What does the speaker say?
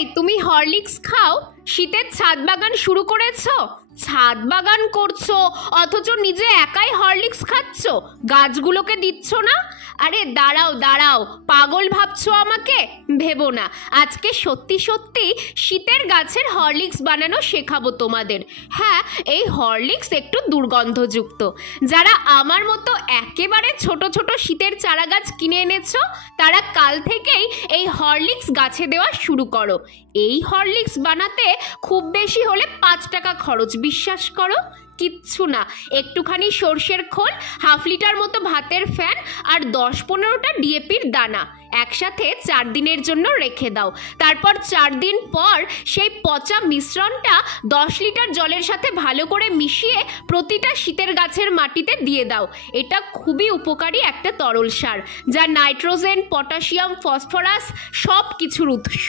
এই তুমি হরলিক্স খাও, শীতের ছাদ বাগান শুরু করেছো? ছাদ বাগান করছো অথচ নিজে একাই হরলিক্স খাচ্ছ, গাছগুলোকে দিচ্ছ না? আরে দাঁড়াও দাঁড়াও, পাগল ভাবছো আমাকে? ভেবো না, আজকে সত্যি সত্যি শীতের গাছের হরলিক্স বানানো শেখাবো তোমাদের। হ্যাঁ, এই হরলিক্স একটু দুর্গন্ধযুক্ত। যারা আমার মতো একেবারে ছোট ছোট শীতের চারা গাছ কিনে এনেছো, তারা কাল থেকেই এই হরলিক্স গাছে দেওয়া শুরু করো। এই হরলিক্স বানাতে খুব বেশি হলে 5 টাকা খরচ, বিশ্বাস করো। কিচ্ছু না, একটুখানি সর্ষের খোল, হাফ লিটার মতো ভাতের ফ্যান আর 10-15টা ডিএপির দানা একসাথে 4 দিনের জন্য রেখে দাও। তারপর 4 দিন পর সেই পচা মিশ্রণটা 10 লিটার জলের সাথে ভালো করে মিশিয়ে প্রতিটা শীতের গাছের মাটিতে দিয়ে দাও। এটা খুবই উপকারী একটা তরল সার, যা নাইট্রোজেন, পটাশিয়াম, ফসফরাস সব কিছুর উৎস।